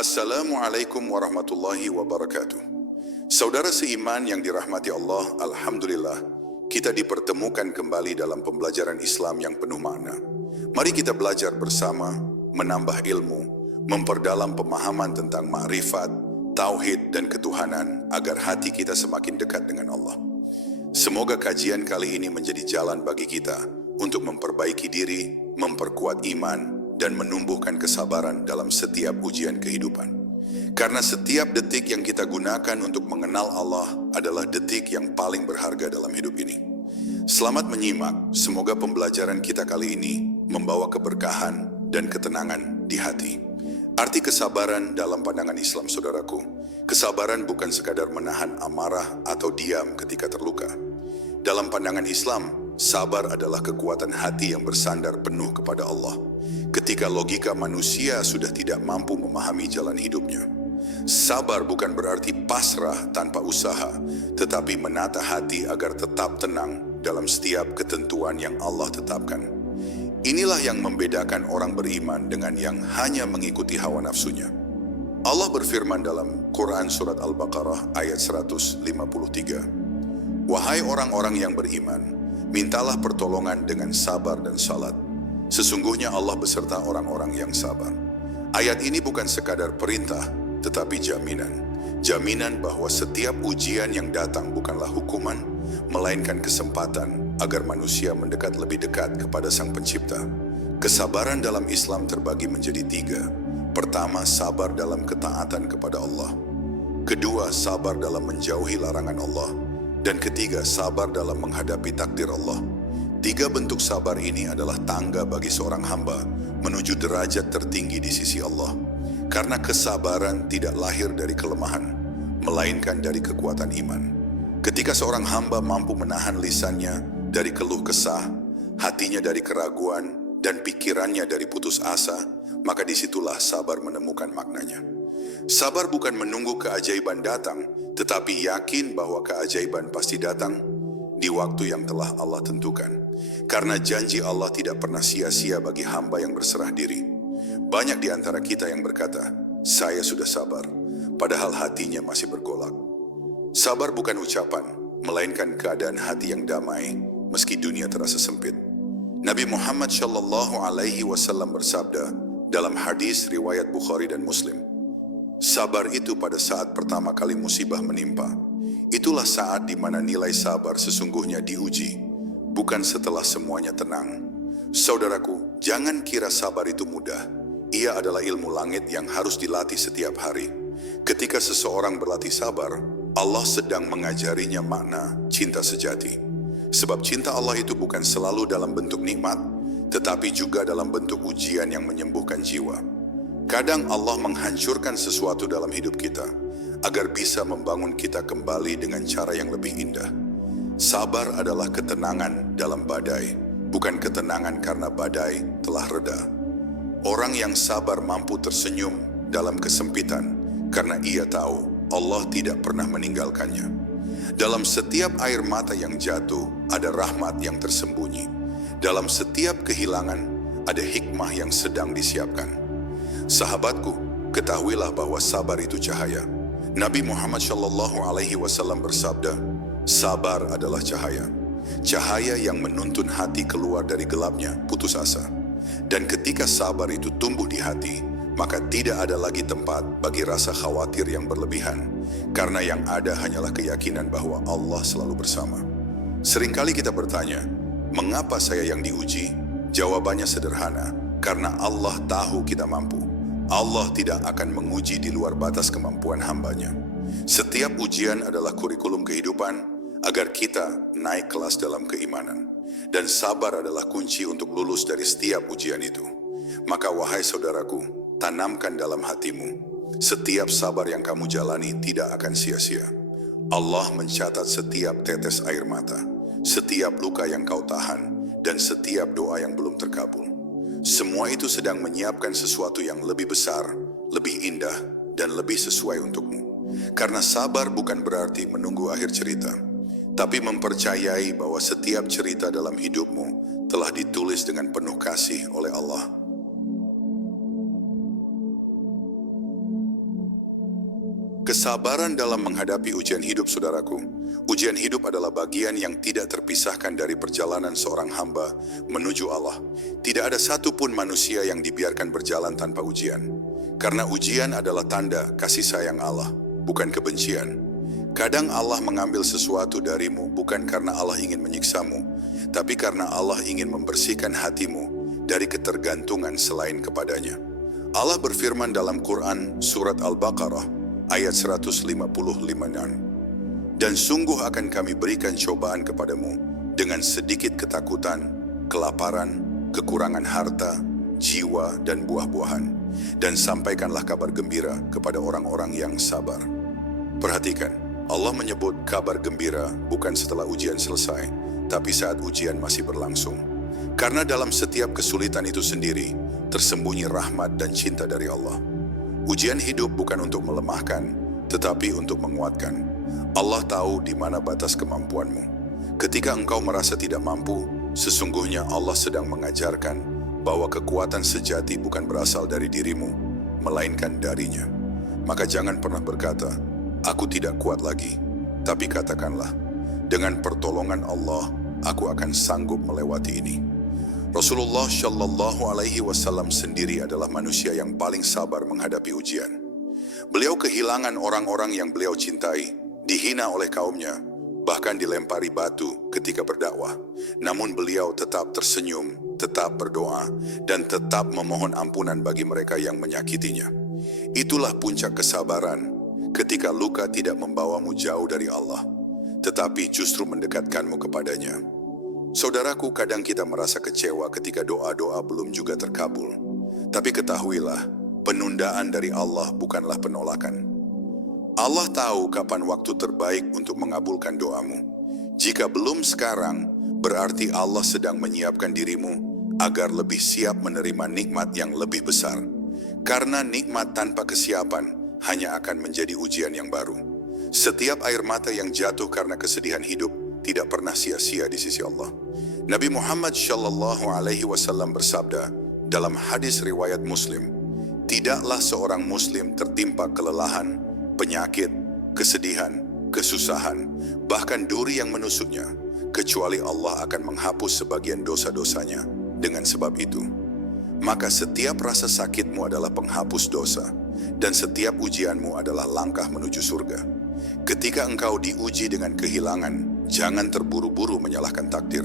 Assalamualaikum warahmatullahi wabarakatuh. Saudara seiman yang dirahmati Allah, Alhamdulillah, kita dipertemukan kembali dalam pembelajaran Islam yang penuh makna. Mari kita belajar bersama, menambah ilmu, memperdalam pemahaman tentang ma'rifat, tauhid dan ketuhanan agar hati kita semakin dekat dengan Allah. Semoga kajian kali ini menjadi jalan bagi kita untuk memperbaiki diri, memperkuat iman, dan menumbuhkan kesabaran dalam setiap ujian kehidupan. Karena setiap detik yang kita gunakan untuk mengenal Allah adalah detik yang paling berharga dalam hidup ini. Selamat menyimak, semoga pembelajaran kita kali ini membawa keberkahan dan ketenangan di hati. Arti kesabaran dalam pandangan Islam, saudaraku, kesabaran bukan sekadar menahan amarah atau diam ketika terluka. Dalam pandangan Islam, sabar adalah kekuatan hati yang bersandar penuh kepada Allah. Ketika logika manusia sudah tidak mampu memahami jalan hidupnya. Sabar bukan berarti pasrah tanpa usaha, tetapi menata hati agar tetap tenang dalam setiap ketentuan yang Allah tetapkan. Inilah yang membedakan orang beriman dengan yang hanya mengikuti hawa nafsunya. Allah berfirman dalam Quran Surat Al-Baqarah ayat 153, "Wahai orang-orang yang beriman, mintalah pertolongan dengan sabar dan salat. Sesungguhnya Allah beserta orang-orang yang sabar." Ayat ini bukan sekadar perintah, tetapi jaminan. Jaminan bahwa setiap ujian yang datang bukanlah hukuman, melainkan kesempatan agar manusia mendekat lebih dekat kepada Sang Pencipta. Kesabaran dalam Islam terbagi menjadi 3. Pertama, sabar dalam ketaatan kepada Allah. Kedua, sabar dalam menjauhi larangan Allah. Dan ketiga, sabar dalam menghadapi takdir Allah. 3 bentuk sabar ini adalah tangga bagi seorang hamba menuju derajat tertinggi di sisi Allah. Karena kesabaran tidak lahir dari kelemahan, melainkan dari kekuatan iman. Ketika seorang hamba mampu menahan lisannya dari keluh kesah, hatinya dari keraguan, dan pikirannya dari putus asa, maka disitulah sabar menemukan maknanya. Sabar bukan menunggu keajaiban datang, tetapi yakin bahwa keajaiban pasti datang di waktu yang telah Allah tentukan. Karena janji Allah tidak pernah sia-sia bagi hamba yang berserah diri. Banyak di antara kita yang berkata, "Saya sudah sabar," padahal hatinya masih bergolak. Sabar bukan ucapan, melainkan keadaan hati yang damai meski dunia terasa sempit. Nabi Muhammad SAW bersabda dalam hadis riwayat Bukhari dan Muslim, "Sabar itu pada saat pertama kali musibah menimpa. Itulah saat di mana nilai sabar sesungguhnya diuji, bukan setelah semuanya tenang." Saudaraku, jangan kira sabar itu mudah. Ia adalah ilmu langit yang harus dilatih setiap hari. Ketika seseorang berlatih sabar, Allah sedang mengajarinya makna cinta sejati. Sebab cinta Allah itu bukan selalu dalam bentuk nikmat, tetapi juga dalam bentuk ujian yang menyembuhkan jiwa. Kadang Allah menghancurkan sesuatu dalam hidup kita, agar bisa membangun kita kembali dengan cara yang lebih indah. Sabar adalah ketenangan dalam badai, bukan ketenangan karena badai telah reda. Orang yang sabar mampu tersenyum dalam kesempitan karena ia tahu Allah tidak pernah meninggalkannya. Dalam setiap air mata yang jatuh ada rahmat yang tersembunyi. Dalam setiap kehilangan ada hikmah yang sedang disiapkan. Sahabatku, ketahuilah bahwa sabar itu cahaya. Nabi Muhammad SAW bersabda, "Sabar adalah cahaya. Cahaya yang menuntun hati keluar dari gelapnya putus asa. Dan ketika sabar itu tumbuh di hati, maka tidak ada lagi tempat bagi rasa khawatir yang berlebihan, karena yang ada hanyalah keyakinan bahwa Allah selalu bersama." Seringkali kita bertanya, mengapa saya yang diuji? Jawabannya sederhana, karena Allah tahu kita mampu. Allah tidak akan menguji di luar batas kemampuan hambanya. Setiap ujian adalah kurikulum kehidupan, agar kita naik kelas dalam keimanan. Dan sabar adalah kunci untuk lulus dari setiap ujian itu. Maka wahai saudaraku, tanamkan dalam hatimu, setiap sabar yang kamu jalani tidak akan sia-sia. Allah mencatat setiap tetes air mata, setiap luka yang kau tahan, dan setiap doa yang belum terkabul. Semua itu sedang menyiapkan sesuatu yang lebih besar, lebih indah, dan lebih sesuai untukmu. Karena sabar bukan berarti menunggu akhir cerita, tapi mempercayai bahwa setiap cerita dalam hidupmu telah ditulis dengan penuh kasih oleh Allah. Kesabaran dalam menghadapi ujian hidup, saudaraku. Ujian hidup adalah bagian yang tidak terpisahkan dari perjalanan seorang hamba menuju Allah. Tidak ada satupun manusia yang dibiarkan berjalan tanpa ujian. Karena ujian adalah tanda kasih sayang Allah, bukan kebencian. Kadang Allah mengambil sesuatu darimu bukan karena Allah ingin menyiksamu, tapi karena Allah ingin membersihkan hatimu dari ketergantungan selain kepadanya. Allah berfirman dalam Quran surat Al-Baqarah ayat 155, dan sungguh akan kami berikan cobaan kepadamu dengan sedikit ketakutan, kelaparan, kekurangan harta, jiwa, dan buah-buahan, dan sampaikanlah kabar gembira kepada orang-orang yang sabar. Perhatikan, Allah menyebut kabar gembira bukan setelah ujian selesai, tapi saat ujian masih berlangsung. Karena dalam setiap kesulitan itu sendiri, tersembunyi rahmat dan cinta dari Allah. Ujian hidup bukan untuk melemahkan, tetapi untuk menguatkan. Allah tahu di mana batas kemampuanmu. Ketika engkau merasa tidak mampu, sesungguhnya Allah sedang mengajarkan bahwa kekuatan sejati bukan berasal dari dirimu, melainkan darinya. Maka jangan pernah berkata, "Aku tidak kuat lagi." Tapi katakanlah, "Dengan pertolongan Allah, aku akan sanggup melewati ini." Rasulullah Shallallahu Alaihi Wasallam sendiri adalah manusia yang paling sabar menghadapi ujian. Beliau kehilangan orang-orang yang beliau cintai, dihina oleh kaumnya, bahkan dilempari batu ketika berdakwah. Namun beliau tetap tersenyum, tetap berdoa, dan tetap memohon ampunan bagi mereka yang menyakitinya. Itulah puncak kesabaran, ketika luka tidak membawamu jauh dari Allah, tetapi justru mendekatkanmu kepadanya. Saudaraku, kadang kita merasa kecewa ketika doa-doa belum juga terkabul. Tapi ketahuilah, penundaan dari Allah bukanlah penolakan. Allah tahu kapan waktu terbaik untuk mengabulkan doamu. Jika belum sekarang, berarti Allah sedang menyiapkan dirimu agar lebih siap menerima nikmat yang lebih besar. Karena nikmat tanpa kesiapan hanya akan menjadi ujian yang baru. Setiap air mata yang jatuh karena kesedihan hidup tidak pernah sia-sia di sisi Allah. Nabi Muhammad Shallallahu Alaihi Wasallam bersabda dalam hadis riwayat Muslim, "Tidaklah seorang Muslim tertimpa kelelahan, penyakit, kesedihan, kesusahan, bahkan duri yang menusuknya, kecuali Allah akan menghapus sebagian dosa-dosanya dengan sebab itu." Maka setiap rasa sakitmu adalah penghapus dosa, dan setiap ujianmu adalah langkah menuju surga. Ketika engkau diuji dengan kehilangan, jangan terburu-buru menyalahkan takdir.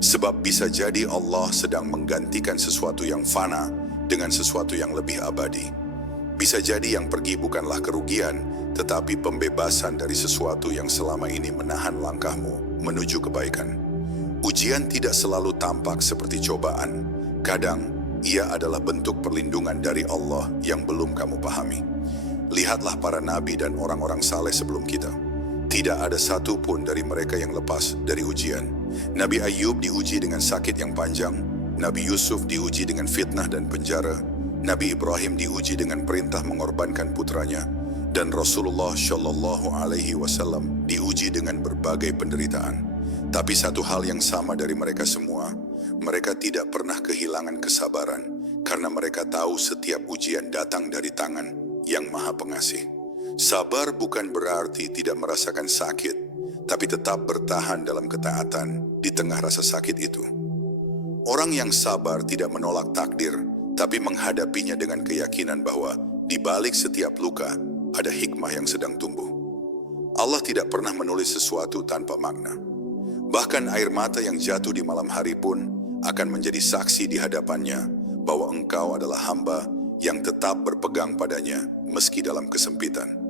Sebab bisa jadi Allah sedang menggantikan sesuatu yang fana dengan sesuatu yang lebih abadi. Bisa jadi yang pergi bukanlah kerugian, tetapi pembebasan dari sesuatu yang selama ini menahan langkahmu menuju kebaikan. Ujian tidak selalu tampak seperti cobaan. Kadang, ia adalah bentuk perlindungan dari Allah yang belum kamu pahami. Lihatlah para nabi dan orang-orang saleh sebelum kita. Tidak ada satu pun dari mereka yang lepas dari ujian. Nabi Ayub diuji dengan sakit yang panjang. Nabi Yusuf diuji dengan fitnah dan penjara. Nabi Ibrahim diuji dengan perintah mengorbankan putranya. Dan Rasulullah Shallallahu Alaihi Wasallam diuji dengan berbagai penderitaan. Tapi satu hal yang sama dari mereka semua, mereka tidak pernah kehilangan kesabaran. Karena mereka tahu setiap ujian datang dari tangan yang Maha Pengasih. Sabar bukan berarti tidak merasakan sakit, tapi tetap bertahan dalam ketaatan di tengah rasa sakit itu. Orang yang sabar tidak menolak takdir, tapi menghadapinya dengan keyakinan bahwa di balik setiap luka ada hikmah yang sedang tumbuh. Allah tidak pernah menulis sesuatu tanpa makna. Bahkan air mata yang jatuh di malam hari pun akan menjadi saksi di hadapannya bahwa engkau adalah hamba yang tetap berpegang padanya meski dalam kesempitan.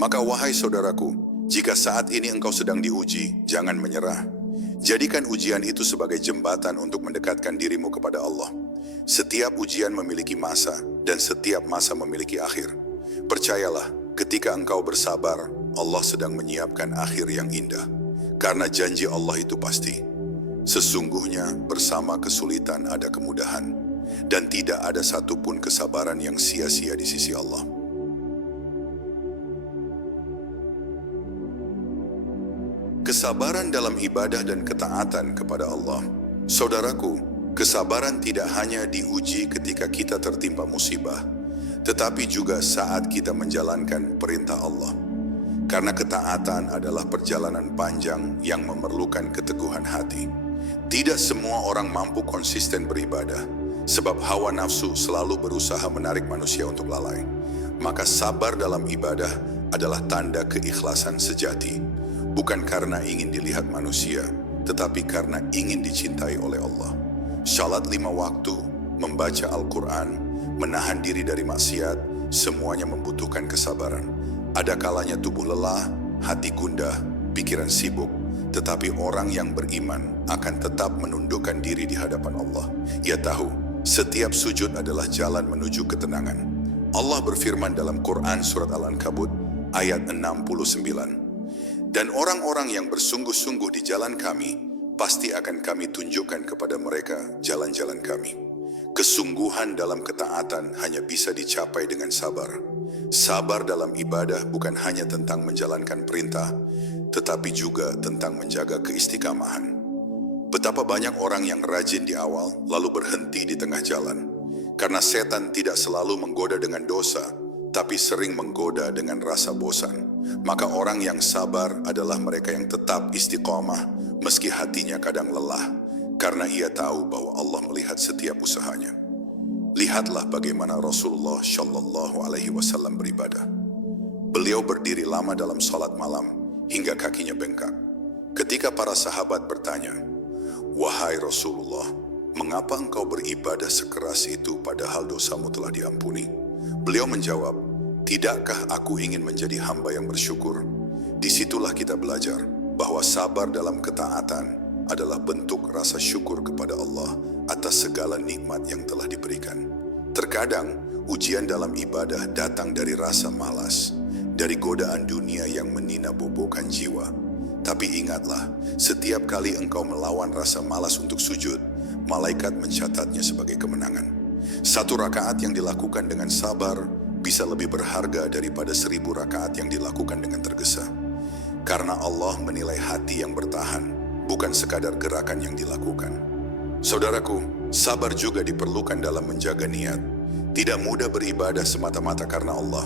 Maka wahai saudaraku, jika saat ini engkau sedang diuji, jangan menyerah. Jadikan ujian itu sebagai jembatan untuk mendekatkan dirimu kepada Allah. Setiap ujian memiliki masa, dan setiap masa memiliki akhir. Percayalah, ketika engkau bersabar, Allah sedang menyiapkan akhir yang indah. Karena janji Allah itu pasti. Sesungguhnya bersama kesulitan ada kemudahan, dan tidak ada satupun kesabaran yang sia-sia di sisi Allah. Kesabaran dalam ibadah dan ketaatan kepada Allah. Saudaraku, kesabaran tidak hanya diuji ketika kita tertimpa musibah, tetapi juga saat kita menjalankan perintah Allah. Karena ketaatan adalah perjalanan panjang yang memerlukan keteguhan hati. Tidak semua orang mampu konsisten beribadah, sebab hawa nafsu selalu berusaha menarik manusia untuk lalai. Maka sabar dalam ibadah adalah tanda keikhlasan sejati, bukan karena ingin dilihat manusia, tetapi karena ingin dicintai oleh Allah. Salat 5 waktu, membaca Al-Quran, menahan diri dari maksiat, semuanya membutuhkan kesabaran. Ada kalanya tubuh lelah, hati gundah, pikiran sibuk, tetapi orang yang beriman akan tetap menundukkan diri di hadapan Allah. Ia tahu, setiap sujud adalah jalan menuju ketenangan. Allah berfirman dalam Quran surat Al-Ankabut ayat 69. Dan orang-orang yang bersungguh-sungguh di jalan kami, pasti akan kami tunjukkan kepada mereka jalan-jalan kami. Kesungguhan dalam ketaatan hanya bisa dicapai dengan sabar. Sabar dalam ibadah bukan hanya tentang menjalankan perintah, tetapi juga tentang menjaga keistiqamahan. Betapa banyak orang yang rajin di awal, lalu berhenti di tengah jalan. Karena setan tidak selalu menggoda dengan dosa, tapi sering menggoda dengan rasa bosan. Maka orang yang sabar adalah mereka yang tetap istiqomah, meski hatinya kadang lelah, karena ia tahu bahwa Allah melihat setiap usahanya. Lihatlah bagaimana Rasulullah Shallallahu Alaihi Wasallam beribadah. Beliau berdiri lama dalam salat malam hingga kakinya bengkak. Ketika para sahabat bertanya, "Wahai Rasulullah, mengapa engkau beribadah sekeras itu padahal dosamu telah diampuni?" Beliau menjawab, "Tidakkah aku ingin menjadi hamba yang bersyukur?" Disitulah kita belajar bahwa sabar dalam ketaatan adalah bentuk rasa syukur kepada Allah atas segala nikmat yang telah diberikan. Terkadang, ujian dalam ibadah datang dari rasa malas, dari godaan dunia yang meninabobokan jiwa. Tapi ingatlah, setiap kali engkau melawan rasa malas untuk sujud, malaikat mencatatnya sebagai kemenangan. 1 rakaat yang dilakukan dengan sabar bisa lebih berharga daripada 1000 rakaat yang dilakukan dengan tergesa. Karena Allah menilai hati yang bertahan, bukan sekadar gerakan yang dilakukan. Saudaraku, sabar juga diperlukan dalam menjaga niat. Tidak mudah beribadah semata-mata karena Allah.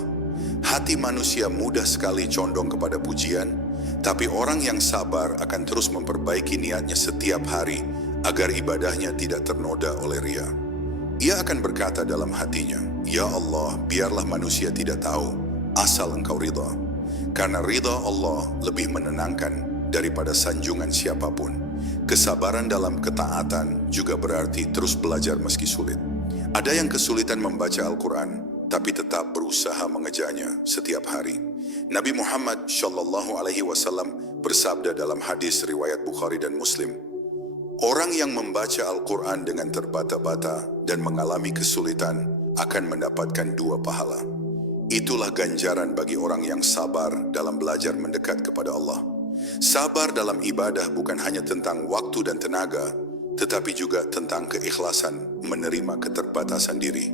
Hati manusia mudah sekali condong kepada pujian, tapi orang yang sabar akan terus memperbaiki niatnya setiap hari agar ibadahnya tidak ternoda oleh ria. Ia akan berkata dalam hatinya, "Ya Allah, biarlah manusia tidak tahu, asal Engkau ridha." Karena ridha Allah lebih menenangkan daripada sanjungan siapapun. Kesabaran dalam ketaatan juga berarti terus belajar meski sulit. Ada yang kesulitan membaca Al-Quran, tapi tetap berusaha mengejarnya setiap hari. Nabi Muhammad Shallallahu Alaihi Wasallam bersabda dalam hadis riwayat Bukhari dan Muslim, "Orang yang membaca Al-Quran dengan terbata-bata dan mengalami kesulitan akan mendapatkan 2 pahala. Itulah ganjaran bagi orang yang sabar dalam belajar mendekat kepada Allah." Sabar dalam ibadah bukan hanya tentang waktu dan tenaga, tetapi juga tentang keikhlasan menerima keterbatasan diri.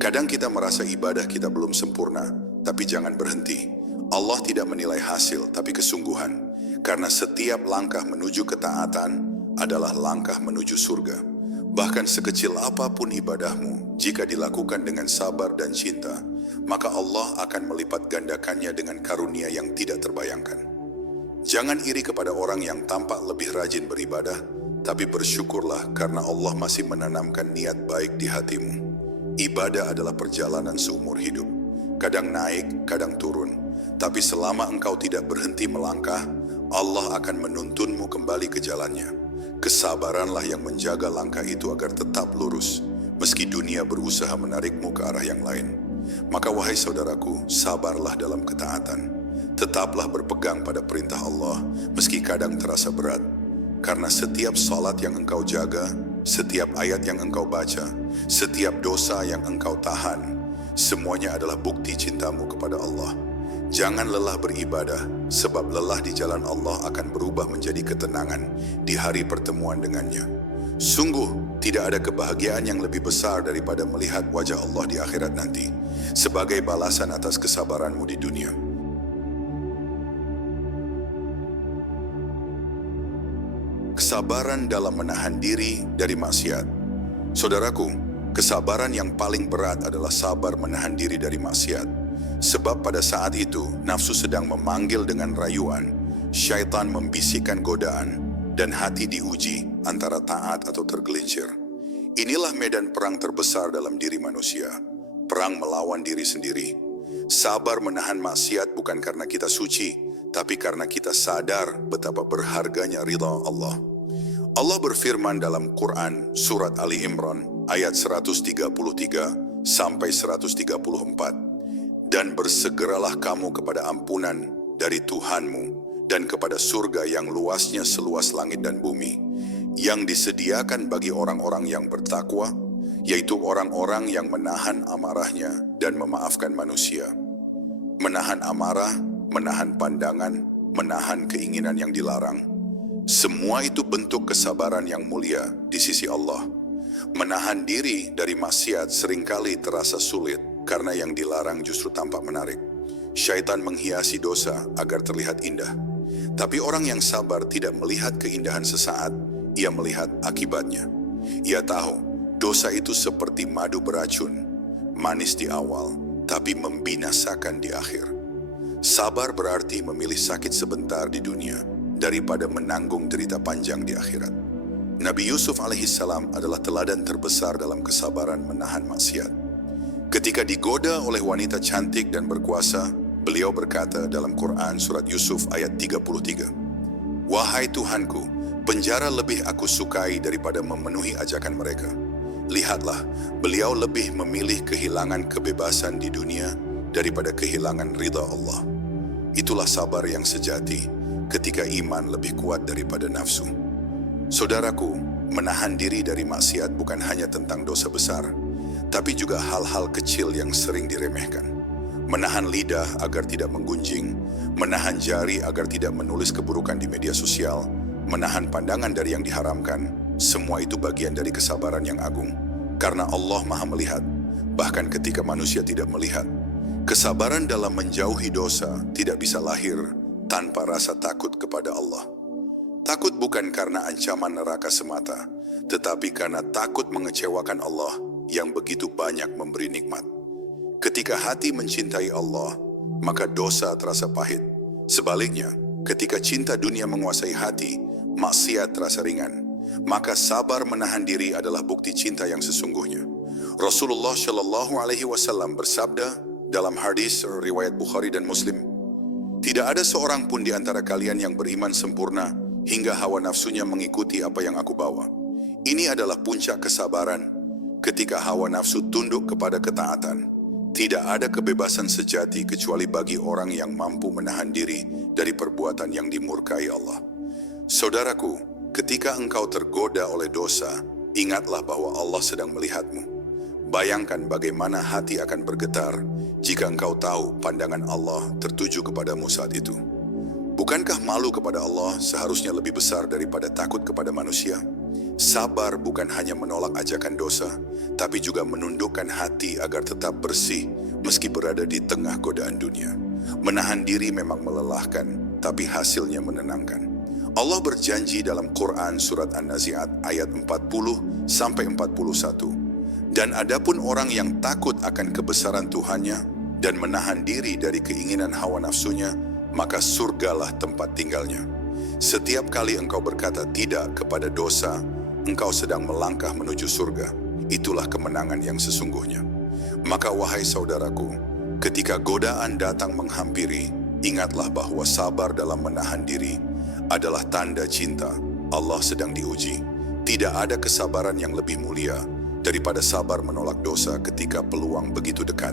Kadang kita merasa ibadah kita belum sempurna, tapi jangan berhenti. Allah tidak menilai hasil, tapi kesungguhan. Karena setiap langkah menuju ketaatan adalah langkah menuju surga. Bahkan sekecil apapun ibadahmu, jika dilakukan dengan sabar dan cinta, maka Allah akan melipat gandakannya dengan karunia yang tidak terbayangkan. Jangan iri kepada orang yang tampak lebih rajin beribadah, tapi bersyukurlah karena Allah masih menanamkan niat baik di hatimu. Ibadah adalah perjalanan seumur hidup. Kadang naik, kadang turun. Tapi selama engkau tidak berhenti melangkah, Allah akan menuntunmu kembali ke jalannya. Kesabaranlah yang menjaga langkah itu agar tetap lurus, meski dunia berusaha menarikmu ke arah yang lain. Maka wahai saudaraku, sabarlah dalam ketaatan. Tetaplah berpegang pada perintah Allah, meski kadang terasa berat. Karena setiap salat yang engkau jaga, setiap ayat yang engkau baca, setiap dosa yang engkau tahan, semuanya adalah bukti cintamu kepada Allah. Jangan lelah beribadah, sebab lelah di jalan Allah akan berubah menjadi ketenangan di hari pertemuan dengannya. Sungguh, tidak ada kebahagiaan yang lebih besar daripada melihat wajah Allah di akhirat nanti, sebagai balasan atas kesabaranmu di dunia. Kesabaran dalam menahan diri dari maksiat. Saudaraku, Kesabaran yang paling berat adalah sabar menahan diri dari maksiat. Sebab pada saat itu, nafsu sedang memanggil dengan rayuan, syaitan membisikkan godaan, dan hati diuji antara taat atau tergelincir. Inilah medan perang terbesar dalam diri manusia, perang melawan diri sendiri. Sabar menahan maksiat bukan karena kita suci, tapi karena kita sadar betapa berharganya ridha Allah. Allah berfirman dalam Quran surat Ali Imran ayat 133 sampai 134. Dan bersegeralah kamu kepada ampunan dari Tuhanmu dan kepada surga yang luasnya seluas langit dan bumi, yang disediakan bagi orang-orang yang bertakwa, yaitu orang-orang yang menahan amarahnya dan memaafkan manusia. Menahan amarah, menahan pandangan, menahan keinginan yang dilarang. Semua itu bentuk kesabaran yang mulia di sisi Allah. Menahan diri dari maksiat seringkali terasa sulit karena yang dilarang justru tampak menarik. Syaitan menghiasi dosa agar terlihat indah. Tapi orang yang sabar tidak melihat keindahan sesaat, ia melihat akibatnya. Ia tahu dosa itu seperti madu beracun, manis di awal, tapi membinasakan di akhir. Sabar berarti memilih sakit sebentar di dunia daripada menanggung derita panjang di akhirat. Nabi Yusuf alaihissalam adalah teladan terbesar dalam kesabaran menahan maksiat. Ketika digoda oleh wanita cantik dan berkuasa, beliau berkata dalam Quran surat Yusuf ayat 33, "Wahai Tuhanku, penjara lebih aku sukai daripada memenuhi ajakan mereka. Lihatlah, beliau lebih memilih kehilangan kebebasan di dunia daripada kehilangan ridha Allah." Itulah sabar yang sejati ketika iman lebih kuat daripada nafsu. Saudaraku, menahan diri dari maksiat bukan hanya tentang dosa besar, tapi juga hal-hal kecil yang sering diremehkan. Menahan lidah agar tidak menggunjing, menahan jari agar tidak menulis keburukan di media sosial, menahan pandangan dari yang diharamkan, semua itu bagian dari kesabaran yang agung. Karena Allah Maha melihat, bahkan ketika manusia tidak melihat. Kesabaran dalam menjauhi dosa tidak bisa lahir tanpa rasa takut kepada Allah. Takut bukan karena ancaman neraka semata, tetapi karena takut mengecewakan Allah yang begitu banyak memberi nikmat. Ketika hati mencintai Allah, maka dosa terasa pahit. Sebaliknya, ketika cinta dunia menguasai hati, maksiat terasa ringan. Maka sabar menahan diri adalah bukti cinta yang sesungguhnya. Rasulullah Shallallahu Alaihi Wasallam bersabda dalam hadis riwayat Bukhari dan Muslim, "Tidak ada seorang pun di antara kalian yang beriman sempurna hingga hawa nafsunya mengikuti apa yang aku bawa. Ini adalah puncak kesabaran ketika hawa nafsu tunduk kepada ketaatan. Tidak ada kebebasan sejati kecuali bagi orang yang mampu menahan diri dari perbuatan yang dimurkai Allah." Saudaraku, ketika engkau tergoda oleh dosa, ingatlah bahwa Allah sedang melihatmu. Bayangkan bagaimana hati akan bergetar jika engkau tahu pandangan Allah tertuju kepadamu saat itu. Bukankah malu kepada Allah seharusnya lebih besar daripada takut kepada manusia? Sabar bukan hanya menolak ajakan dosa, tapi juga menundukkan hati agar tetap bersih meski berada di tengah godaan dunia. Menahan diri memang melelahkan, tapi hasilnya menenangkan. Allah berjanji dalam Quran surat An-Nazi'at ayat 40-41. "Dan adapun orang yang takut akan kebesaran Tuhannya dan menahan diri dari keinginan hawa nafsunya, maka surgalah tempat tinggalnya." Setiap kali engkau berkata tidak kepada dosa, engkau sedang melangkah menuju surga. Itulah kemenangan yang sesungguhnya. Maka wahai saudaraku, ketika godaan datang menghampiri, ingatlah bahwa sabar dalam menahan diri adalah tanda cinta. Allah sedang diuji. Tidak ada kesabaran yang lebih mulia daripada sabar menolak dosa ketika peluang begitu dekat.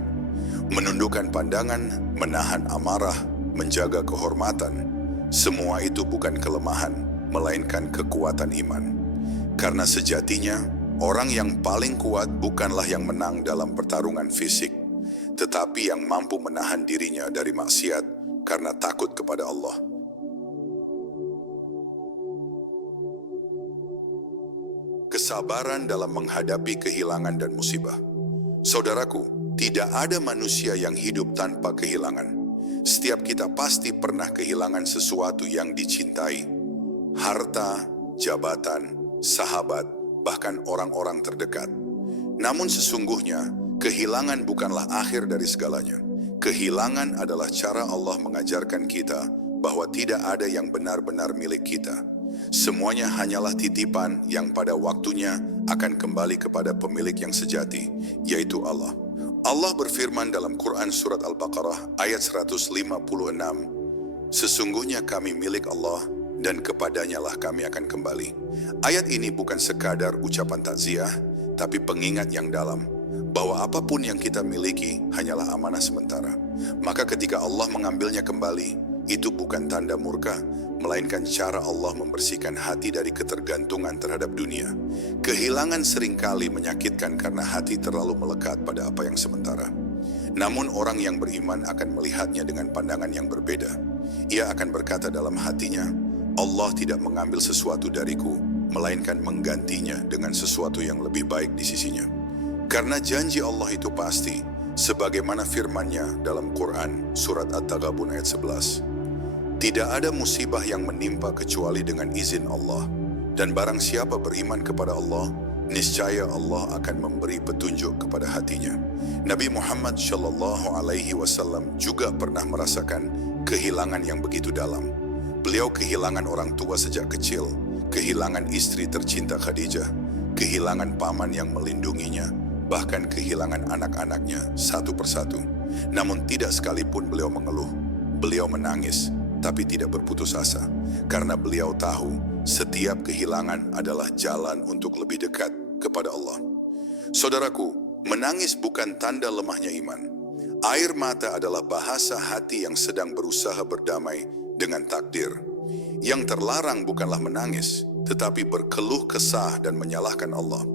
Menundukkan pandangan, menahan amarah, menjaga kehormatan, semua itu bukan kelemahan, melainkan kekuatan iman. Karena sejatinya, orang yang paling kuat bukanlah yang menang dalam pertarungan fisik, tetapi yang mampu menahan dirinya dari maksiat karena takut kepada Allah. Kesabaran dalam menghadapi kehilangan dan musibah. Saudaraku, tidak ada manusia yang hidup tanpa kehilangan. Setiap kita pasti pernah kehilangan sesuatu yang dicintai. Harta, jabatan, sahabat, bahkan orang-orang terdekat. Namun sesungguhnya, kehilangan bukanlah akhir dari segalanya. Kehilangan adalah cara Allah mengajarkan kita bahwa tidak ada yang benar-benar milik kita. Semuanya hanyalah titipan yang pada waktunya akan kembali kepada pemilik yang sejati, yaitu Allah. Allah berfirman dalam Quran Surat Al-Baqarah ayat 156, "Sesungguhnya kami milik Allah dan kepadanya lah kami akan kembali." Ayat ini bukan sekadar ucapan takziah, tapi pengingat yang dalam bahwa apapun yang kita miliki hanyalah amanah sementara. Maka ketika Allah mengambilnya kembali, itu bukan tanda murka, melainkan cara Allah membersihkan hati dari ketergantungan terhadap dunia. Kehilangan seringkali menyakitkan karena hati terlalu melekat pada apa yang sementara. Namun orang yang beriman akan melihatnya dengan pandangan yang berbeda. Ia akan berkata dalam hatinya, Allah tidak mengambil sesuatu dariku, melainkan menggantinya dengan sesuatu yang lebih baik di sisinya. Karena janji Allah itu pasti, sebagaimana firman-Nya dalam Quran Surat At-Taghabun ayat 11. Tidak ada musibah yang menimpa kecuali dengan izin Allah, dan barang siapa beriman kepada Allah, niscaya Allah akan memberi petunjuk kepada hatinya. Nabi Muhammad SAW juga pernah merasakan kehilangan yang begitu dalam. Beliau kehilangan orang tua sejak kecil, kehilangan istri tercinta Khadijah, kehilangan paman yang melindunginya, bahkan kehilangan anak-anaknya satu persatu. Namun tidak sekalipun beliau mengeluh. Beliau menangis, tapi tidak berputus asa, karena beliau tahu setiap kehilangan adalah jalan untuk lebih dekat kepada Allah. Saudaraku, menangis bukan tanda lemahnya iman. Air mata adalah bahasa hati yang sedang berusaha berdamai dengan takdir. Yang terlarang bukanlah menangis, tetapi berkeluh kesah dan menyalahkan Allah.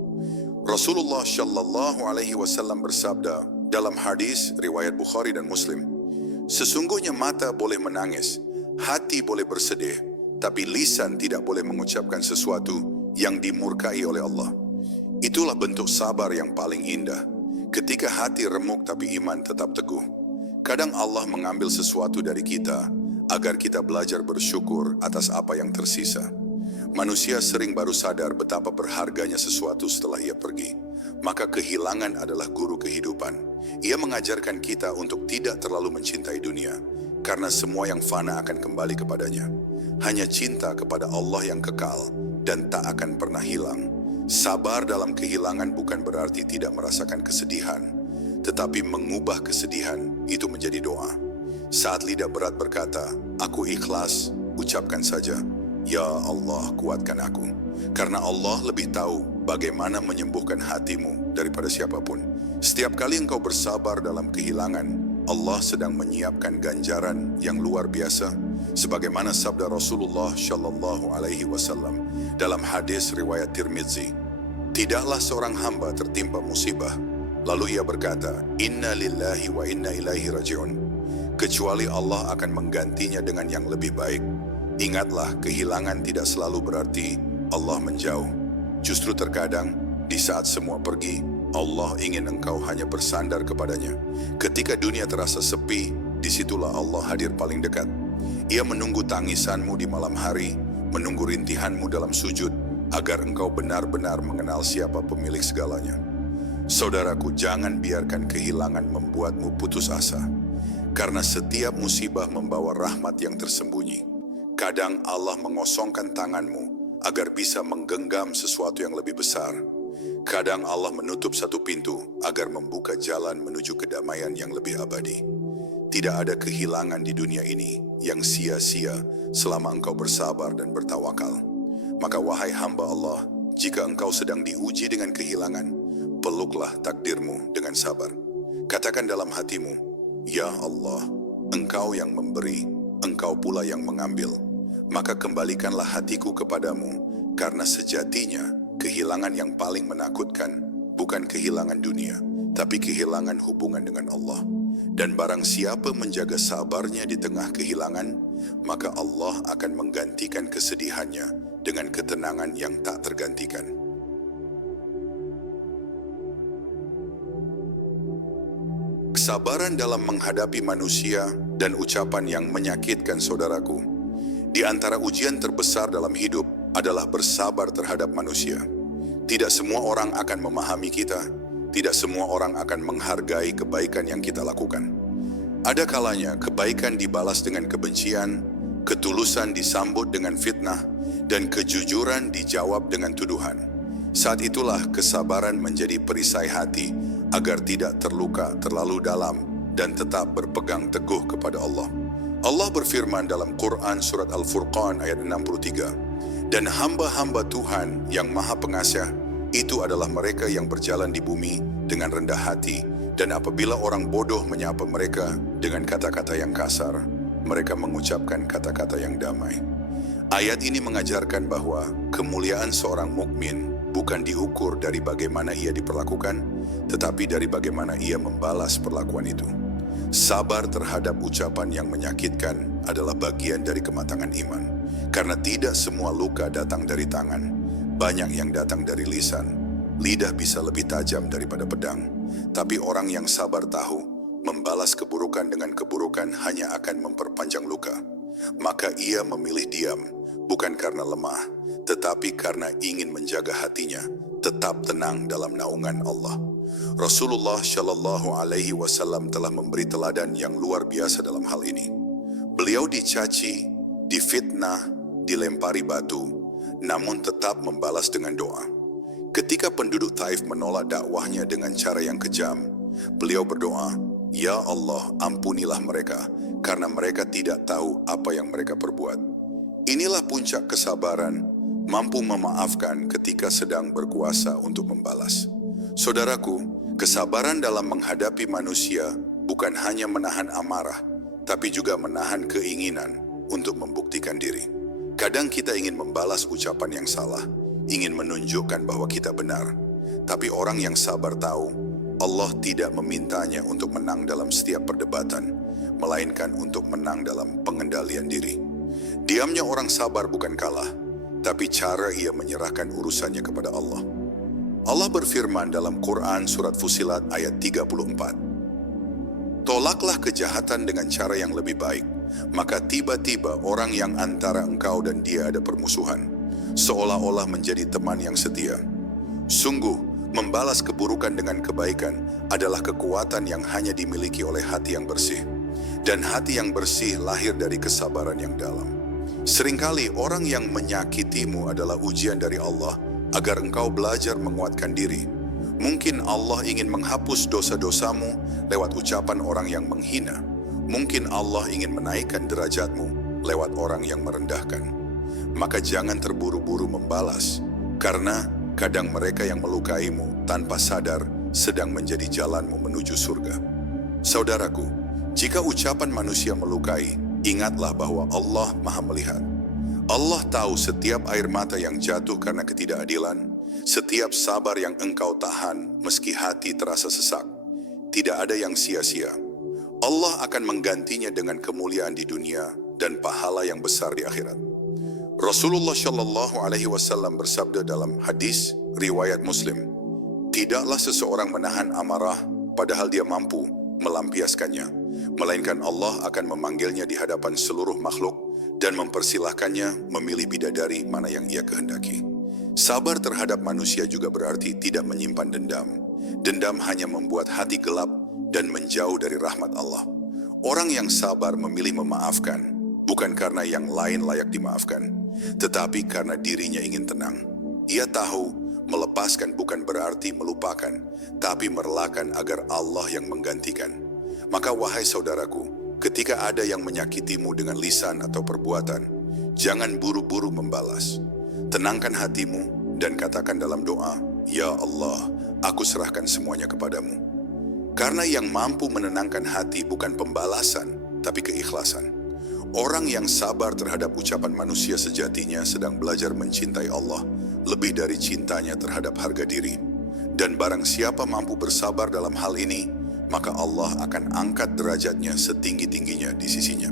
Rasulullah Shallallahu Alaihi Wasallam bersabda dalam hadis riwayat Bukhari dan Muslim, "Sesungguhnya mata boleh menangis, hati boleh bersedih, tapi lisan tidak boleh mengucapkan sesuatu yang dimurkai oleh Allah." Itulah bentuk sabar yang paling indah. Ketika hati remuk tapi iman tetap teguh. Kadang Allah mengambil sesuatu dari kita agar kita belajar bersyukur atas apa yang tersisa. Manusia sering baru sadar betapa berharganya sesuatu setelah ia pergi. Maka kehilangan adalah guru kehidupan. Ia mengajarkan kita untuk tidak terlalu mencintai dunia, karena semua yang fana akan kembali kepadanya. Hanya cinta kepada Allah yang kekal dan tak akan pernah hilang. Sabar dalam kehilangan bukan berarti tidak merasakan kesedihan, tetapi mengubah kesedihan itu menjadi doa. Saat lidah berat berkata, "Aku ikhlas," ucapkan saja, "Ya Allah, kuatkan aku." Karena Allah lebih tahu bagaimana menyembuhkan hatimu daripada siapapun. Setiap kali engkau bersabar dalam kehilangan, Allah sedang menyiapkan ganjaran yang luar biasa. Sebagaimana sabda Rasulullah Shallallahu Alaihi Wasallam dalam hadis riwayat Tirmidzi, "Tidaklah seorang hamba tertimpa musibah, lalu ia berkata, 'Inna lillahi wa inna ilaihi raji'un,' kecuali Allah akan menggantinya dengan yang lebih baik. Ingatlah, kehilangan tidak selalu berarti Allah menjauh. Justru terkadang, di saat semua pergi, Allah ingin engkau hanya bersandar kepadanya. Ketika dunia terasa sepi, disitulah Allah hadir paling dekat. Ia menunggu tangisanmu di malam hari, menunggu rintihanmu dalam sujud, agar engkau benar-benar mengenal siapa pemilik segalanya." Saudaraku, jangan biarkan kehilangan membuatmu putus asa. Karena setiap musibah membawa rahmat yang tersembunyi. Kadang Allah mengosongkan tanganmu agar bisa menggenggam sesuatu yang lebih besar. Kadang Allah menutup satu pintu agar membuka jalan menuju kedamaian yang lebih abadi. Tidak ada kehilangan di dunia ini yang sia-sia selama engkau bersabar dan bertawakal. Maka wahai hamba Allah, jika engkau sedang diuji dengan kehilangan, peluklah takdirmu dengan sabar. Katakan dalam hatimu, "Ya Allah, Engkau yang memberi, Engkau pula yang mengambil. Maka kembalikanlah hatiku kepadamu, karena sejatinya kehilangan yang paling menakutkan bukan kehilangan dunia, tapi kehilangan hubungan dengan Allah. Dan barang siapa menjaga sabarnya di tengah kehilangan, maka Allah akan menggantikan kesedihannya dengan ketenangan yang tak tergantikan." Kesabaran dalam menghadapi manusia dan ucapan yang menyakitkan saudaraku. Di antara ujian terbesar dalam hidup adalah bersabar terhadap manusia. Tidak semua orang akan memahami kita. tidak semua orang akan menghargai kebaikan yang kita lakukan. Ada kalanya kebaikan dibalas dengan kebencian, ketulusan disambut dengan fitnah, dan kejujuran dijawab dengan tuduhan. Saat itulah kesabaran menjadi perisai hati agar tidak terluka terlalu dalam dan tetap berpegang teguh kepada Allah. Allah berfirman dalam Quran surat Al-Furqan ayat 63, "Dan hamba-hamba Tuhan yang Maha Pengasih itu adalah mereka yang berjalan di bumi dengan rendah hati, dan apabila orang bodoh menyapa mereka dengan kata-kata yang kasar, mereka mengucapkan kata-kata yang damai." Ayat ini mengajarkan bahwa kemuliaan seorang mukmin bukan diukur dari bagaimana ia diperlakukan, tetapi dari bagaimana ia membalas perlakuan itu. Sabar terhadap ucapan yang menyakitkan adalah bagian dari kematangan iman. Karena tidak semua luka datang dari tangan, banyak yang datang dari lisan. Lidah bisa lebih tajam daripada pedang, tapi orang yang sabar tahu, membalas keburukan dengan keburukan hanya akan memperpanjang luka. Maka ia memilih diam, bukan karena lemah, tetapi karena ingin menjaga hatinya tetap tenang dalam naungan Allah. Rasulullah Shallallahu Alaihi Wasallam telah memberi teladan yang luar biasa dalam hal ini. Beliau dicaci, difitnah, dilempari batu, namun tetap membalas dengan doa. Ketika penduduk Taif menolak dakwahnya dengan cara yang kejam, beliau berdoa, "Ya Allah, ampunilah mereka, karena mereka tidak tahu apa yang mereka perbuat." Inilah puncak kesabaran, mampu memaafkan ketika sedang berkuasa untuk membalas. Saudaraku, kesabaran dalam menghadapi manusia bukan hanya menahan amarah, tapi juga menahan keinginan untuk membuktikan diri. Kadang kita ingin membalas ucapan yang salah, ingin menunjukkan bahwa kita benar. Tapi orang yang sabar tahu, Allah tidak memintanya untuk menang dalam setiap perdebatan, melainkan untuk menang dalam pengendalian diri. Diamnya orang sabar bukan kalah, tapi cara ia menyerahkan urusannya kepada Allah. Allah berfirman dalam Quran surat Fussilat ayat 34, "Tolaklah kejahatan dengan cara yang lebih baik, maka tiba-tiba orang yang antara engkau dan dia ada permusuhan, seolah-olah menjadi teman yang setia. Sungguh, membalas keburukan dengan kebaikan adalah kekuatan yang hanya dimiliki oleh hati yang bersih. Dan hati yang bersih lahir dari kesabaran yang dalam." Seringkali orang yang menyakitimu adalah ujian dari Allah agar engkau belajar menguatkan diri. Mungkin Allah ingin menghapus dosa-dosamu lewat ucapan orang yang menghina. Mungkin Allah ingin menaikkan derajatmu lewat orang yang merendahkan. Maka jangan terburu-buru membalas, karena kadang mereka yang melukaimu tanpa sadar sedang menjadi jalanmu menuju surga. Saudaraku, jika ucapan manusia melukai, ingatlah bahwa Allah Maha melihat. Allah tahu setiap air mata yang jatuh karena ketidakadilan, setiap sabar yang engkau tahan meski hati terasa sesak. Tidak ada yang sia-sia. Allah akan menggantinya dengan kemuliaan di dunia dan pahala yang besar di akhirat. Rasulullah Shallallahu Alaihi Wasallam bersabda dalam hadis riwayat Muslim, "Tidaklah seseorang menahan amarah padahal dia mampu melampiaskannya, melainkan Allah akan memanggilnya di hadapan seluruh makhluk dan mempersilahkannya memilih bidadari mana yang ia kehendaki." Sabar terhadap manusia juga berarti tidak menyimpan dendam. Dendam hanya membuat hati gelap dan menjauh dari rahmat Allah. Orang yang sabar memilih memaafkan, bukan karena yang lain layak dimaafkan, tetapi karena dirinya ingin tenang. Ia tahu melepaskan bukan berarti melupakan, tapi merelakan agar Allah yang menggantikan. Maka wahai saudaraku, ketika ada yang menyakitimu dengan lisan atau perbuatan, jangan buru-buru membalas. Tenangkan hatimu dan katakan dalam doa, "Ya Allah, aku serahkan semuanya kepadamu." Karena yang mampu menenangkan hati bukan pembalasan, tapi keikhlasan. Orang yang sabar terhadap ucapan manusia sejatinya sedang belajar mencintai Allah lebih dari cintanya terhadap harga diri. Dan barang siapa mampu bersabar dalam hal ini, maka Allah akan angkat derajatnya setinggi-tingginya di sisinya.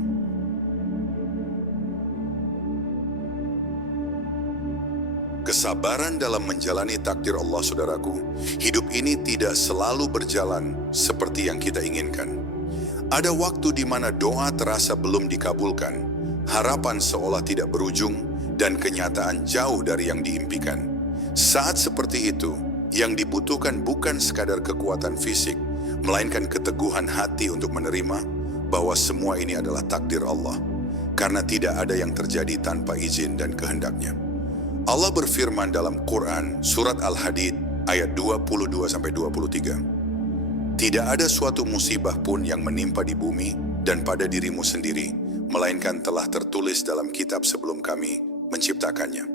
Kesabaran dalam menjalani takdir Allah, saudaraku. Hidup ini tidak selalu berjalan seperti yang kita inginkan. Ada waktu di mana doa terasa belum dikabulkan, harapan seolah tidak berujung, dan kenyataan jauh dari yang diimpikan. Saat seperti itu, Yang dibutuhkan bukan sekadar kekuatan fisik, melainkan keteguhan hati untuk menerima bahwa semua ini adalah takdir Allah. Karena tidak ada yang terjadi tanpa izin dan kehendaknya. Allah berfirman dalam Quran, surat Al-Hadid, ayat 22-23. Tidak ada suatu musibah pun yang menimpa di bumi dan pada dirimu sendiri, melainkan telah tertulis dalam kitab sebelum kami menciptakannya.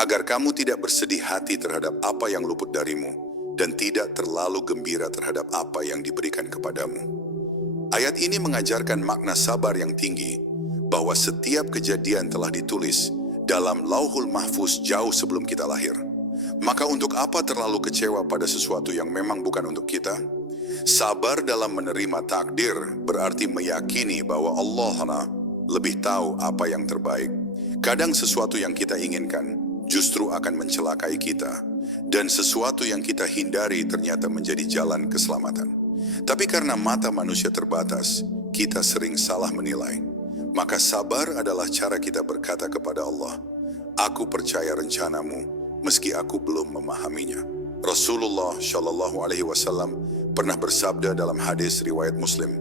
Agar kamu tidak bersedih hati terhadap apa yang luput darimu, dan tidak terlalu gembira terhadap apa yang diberikan kepadamu. Ayat ini mengajarkan makna sabar yang tinggi, bahwa setiap kejadian telah ditulis dalam Lauhul Mahfuz jauh sebelum kita lahir. Maka untuk apa terlalu kecewa pada sesuatu yang memang bukan untuk kita? Sabar dalam menerima takdir berarti meyakini bahwa Allah lebih tahu apa yang terbaik. Kadang sesuatu yang kita inginkan justru akan mencelakai kita, dan sesuatu yang kita hindari ternyata menjadi jalan keselamatan. Tapi karena mata manusia terbatas, kita sering salah menilai. Maka sabar adalah cara kita berkata kepada Allah, "Aku percaya rencanamu, meski aku belum memahaminya." Rasulullah Shallallahu Alaihi Wasallam pernah bersabda dalam hadis riwayat Muslim,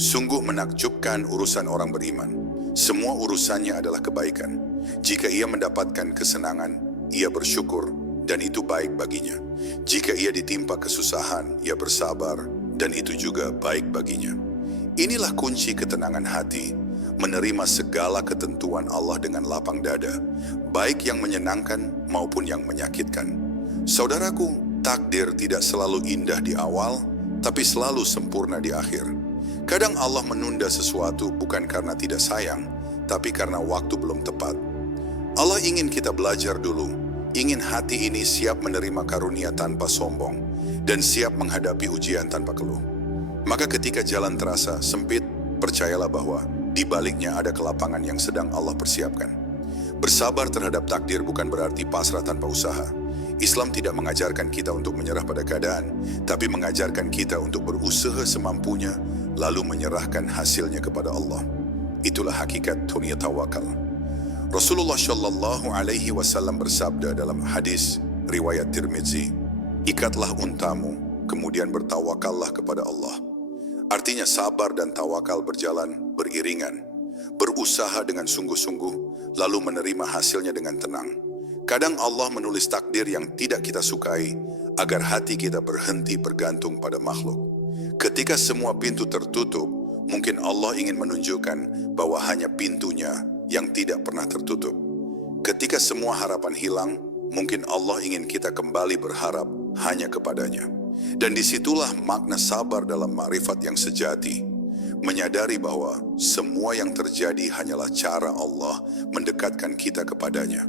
"Sungguh menakjubkan urusan orang beriman. Semua urusannya adalah kebaikan. Jika ia mendapatkan kesenangan, ia bersyukur, dan itu baik baginya. Jika ia ditimpa kesusahan, ia bersabar, dan itu juga baik baginya." Inilah kunci ketenangan hati, menerima segala ketentuan Allah dengan lapang dada, baik yang menyenangkan maupun yang menyakitkan. Saudaraku, takdir tidak selalu indah di awal, tapi selalu sempurna di akhir. Kadang Allah menunda sesuatu bukan karena tidak sayang, tapi karena waktu belum tepat. Allah ingin kita belajar dulu, ingin hati ini siap menerima karunia tanpa sombong, dan siap menghadapi ujian tanpa keluh. Maka ketika jalan terasa sempit, percayalah bahwa di baliknya ada kelapangan yang sedang Allah persiapkan. Bersabar terhadap takdir bukan berarti pasrah tanpa usaha. Islam tidak mengajarkan kita untuk menyerah pada keadaan, tapi mengajarkan kita untuk berusaha semampunya, lalu menyerahkan hasilnya kepada Allah. Itulah hakikat dunia tawakal. Rasulullah Shallallahu Alaihi Wasallam bersabda dalam hadis riwayat Tirmidzi, "Ikatlah untamu, kemudian bertawakallah kepada Allah." Artinya sabar dan tawakal berjalan beriringan, berusaha dengan sungguh-sungguh, lalu menerima hasilnya dengan tenang. Kadang Allah menulis takdir yang tidak kita sukai, agar hati kita berhenti bergantung pada makhluk. Ketika semua pintu tertutup, mungkin Allah ingin menunjukkan bahwa hanya pintunya yang tidak pernah tertutup. Ketika semua harapan hilang, mungkin Allah ingin kita kembali berharap hanya kepadanya. Dan disitulah makna sabar dalam makrifat yang sejati, menyadari bahwa semua yang terjadi hanyalah cara Allah mendekatkan kita kepadanya.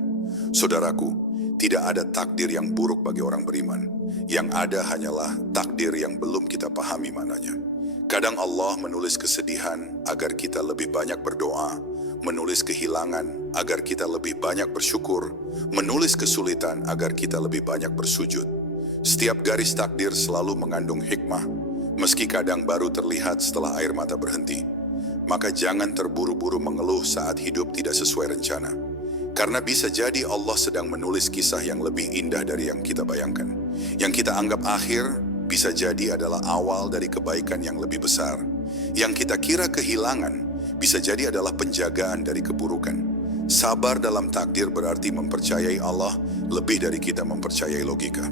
Saudaraku, tidak ada takdir yang buruk bagi orang beriman. Yang ada hanyalah takdir yang belum kita pahami maknanya. Kadang Allah menulis kesedihan agar kita lebih banyak berdoa, menulis kehilangan agar kita lebih banyak bersyukur, menulis kesulitan agar kita lebih banyak bersujud. Setiap garis takdir selalu mengandung hikmah, meski kadang baru terlihat setelah air mata berhenti. Maka jangan terburu-buru mengeluh saat hidup tidak sesuai rencana. Karena bisa jadi Allah sedang menulis kisah yang lebih indah dari yang kita bayangkan. Yang kita anggap akhir, bisa jadi adalah awal dari kebaikan yang lebih besar. Yang kita kira kehilangan, bisa jadi adalah penjagaan dari keburukan. Sabar dalam takdir berarti mempercayai Allah lebih dari kita mempercayai logika.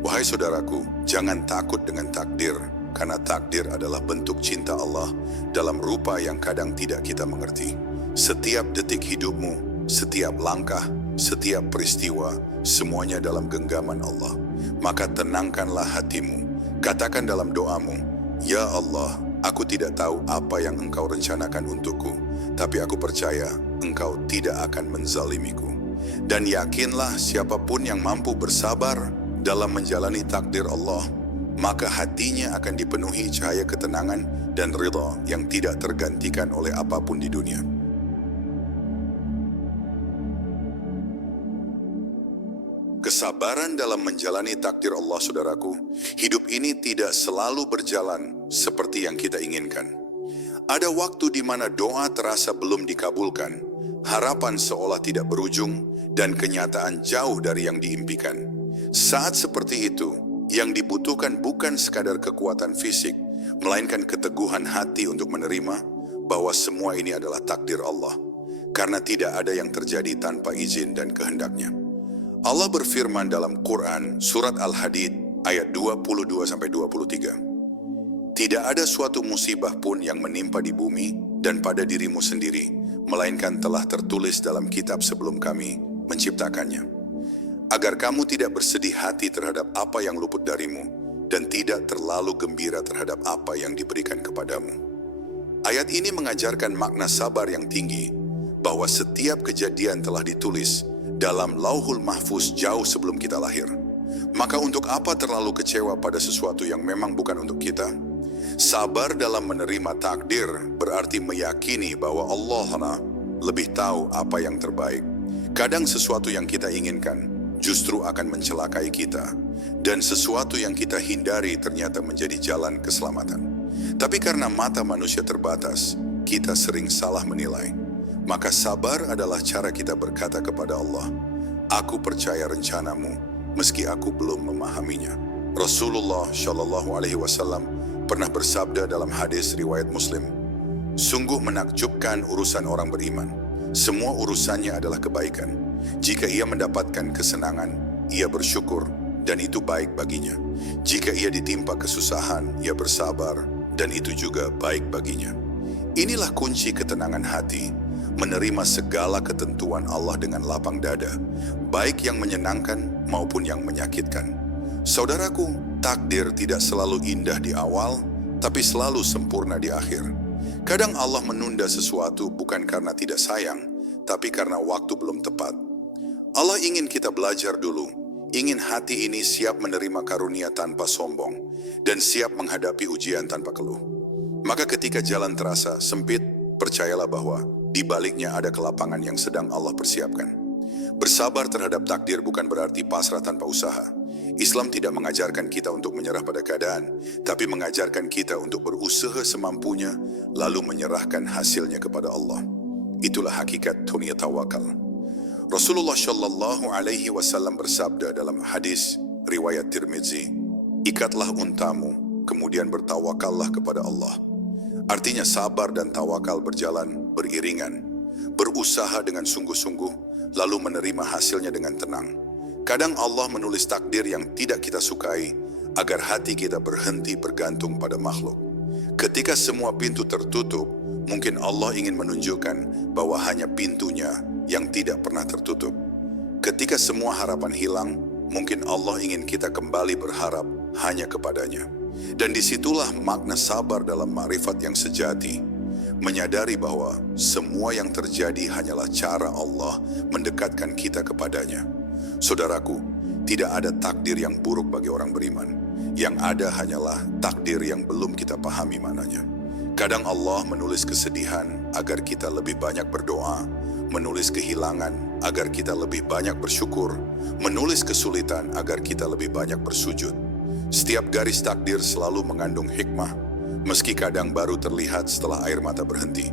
Wahai saudaraku, jangan takut dengan takdir, karena takdir adalah bentuk cinta Allah dalam rupa yang kadang tidak kita mengerti. Setiap detik hidupmu, setiap langkah, setiap peristiwa, semuanya dalam genggaman Allah. Maka tenangkanlah hatimu. Katakan dalam doamu, "Ya Allah, aku tidak tahu apa yang Engkau rencanakan untukku, tapi aku percaya Engkau tidak akan menzalimiku." Dan yakinlah siapapun yang mampu bersabar dalam menjalani takdir Allah, maka hatinya akan dipenuhi cahaya ketenangan dan ridha yang tidak tergantikan oleh apapun di dunia. Kesabaran dalam menjalani takdir Allah, saudaraku. Hidup ini tidak selalu berjalan seperti yang kita inginkan. Ada waktu di mana doa terasa belum dikabulkan, harapan seolah tidak berujung, dan kenyataan jauh dari yang diimpikan. Saat seperti itu, yang dibutuhkan bukan sekadar kekuatan fisik, melainkan keteguhan hati untuk menerima bahwa semua ini adalah takdir Allah, karena tidak ada yang terjadi tanpa izin dan kehendaknya. Allah berfirman dalam Quran surat Al-Hadid ayat 22-23. Tidak ada suatu musibah pun yang menimpa di bumi dan pada dirimu sendiri, melainkan telah tertulis dalam kitab sebelum kami menciptakannya. Agar kamu tidak bersedih hati terhadap apa yang luput darimu dan tidak terlalu gembira terhadap apa yang diberikan kepadamu. Ayat ini mengajarkan makna sabar yang tinggi, bahwa setiap kejadian telah ditulis dalam Lauhul Mahfuz jauh sebelum kita lahir. Maka untuk apa terlalu kecewa pada sesuatu yang memang bukan untuk kita? Sabar dalam menerima takdir berarti meyakini bahwa Allah lebih tahu apa yang terbaik. Kadang sesuatu yang kita inginkan justru akan mencelakai kita, dan sesuatu yang kita hindari ternyata menjadi jalan keselamatan. Tapi karena mata manusia terbatas, kita sering salah menilai. Maka sabar adalah cara kita berkata kepada Allah, "Aku percaya rencanamu, meski aku belum memahaminya." Rasulullah Shallallahu Alaihi Wasallam pernah bersabda dalam hadis riwayat Muslim, "Sungguh menakjubkan urusan orang beriman. Semua urusannya adalah kebaikan. Jika ia mendapatkan kesenangan, ia bersyukur, dan itu baik baginya. Jika ia ditimpa kesusahan, ia bersabar, dan itu juga baik baginya." Inilah kunci ketenangan hati, menerima segala ketentuan Allah dengan lapang dada, baik yang menyenangkan maupun yang menyakitkan. Saudaraku, takdir tidak selalu indah di awal, tapi selalu sempurna di akhir. Kadang Allah menunda sesuatu bukan karena tidak sayang, tapi karena waktu belum tepat. Allah ingin kita belajar dulu, ingin hati ini siap menerima karunia tanpa sombong, dan siap menghadapi ujian tanpa keluh. Maka ketika jalan terasa sempit, percayalah bahwa di baliknya ada kelapangan yang sedang Allah persiapkan. Bersabar terhadap takdir bukan berarti pasrah tanpa usaha. Islam tidak mengajarkan kita untuk menyerah pada keadaan, tapi mengajarkan kita untuk berusaha semampunya, lalu menyerahkan hasilnya kepada Allah. Itulah hakikat dunia tawakal. Rasulullah Shallallahu Alaihi Wasallam bersabda dalam hadis riwayat Tirmidzi, "Ikatlah untamu, kemudian bertawakallah kepada Allah." Artinya sabar dan tawakal berjalan beriringan, berusaha dengan sungguh-sungguh, lalu menerima hasilnya dengan tenang. Kadang Allah menulis takdir yang tidak kita sukai, agar hati kita berhenti bergantung pada makhluk. Ketika semua pintu tertutup, mungkin Allah ingin menunjukkan bahwa hanya pintunya yang tidak pernah tertutup. Ketika semua harapan hilang, mungkin Allah ingin kita kembali berharap hanya kepadanya. Dan disitulah makna sabar dalam ma'rifat yang sejati, menyadari bahwa semua yang terjadi hanyalah cara Allah mendekatkan kita kepadanya. Saudaraku, tidak ada takdir yang buruk bagi orang beriman. Yang ada hanyalah takdir yang belum kita pahami maknanya. Kadang Allah menulis kesedihan agar kita lebih banyak berdoa, menulis kehilangan agar kita lebih banyak bersyukur, menulis kesulitan agar kita lebih banyak bersujud. Setiap garis takdir selalu mengandung hikmah, meski kadang baru terlihat setelah air mata berhenti.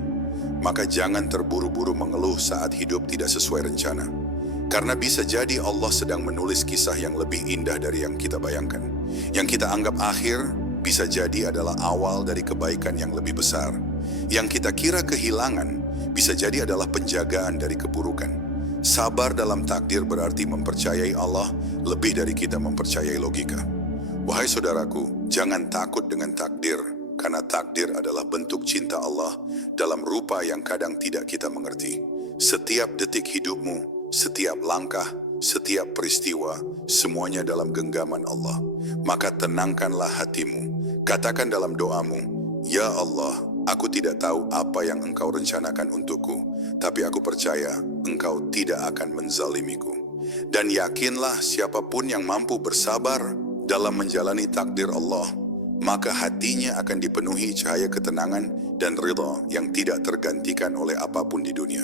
Maka jangan terburu-buru mengeluh saat hidup tidak sesuai rencana. Karena bisa jadi Allah sedang menulis kisah yang lebih indah dari yang kita bayangkan. Yang kita anggap akhir, bisa jadi adalah awal dari kebaikan yang lebih besar. Yang kita kira kehilangan, bisa jadi adalah penjagaan dari keburukan. Sabar dalam takdir berarti mempercayai Allah lebih dari kita mempercayai logika. Wahai saudaraku, jangan takut dengan takdir, karena takdir adalah bentuk cinta Allah dalam rupa yang kadang tidak kita mengerti. Setiap detik hidupmu, setiap langkah, setiap peristiwa, semuanya dalam genggaman Allah. Maka tenangkanlah hatimu, katakan dalam doamu, "Ya Allah, aku tidak tahu apa yang Engkau rencanakan untukku, tapi aku percaya Engkau tidak akan menzalimiku." Dan yakinlah siapapun yang mampu bersabar dalam menjalani takdir Allah, maka hatinya akan dipenuhi cahaya ketenangan dan ridha yang tidak tergantikan oleh apapun di dunia.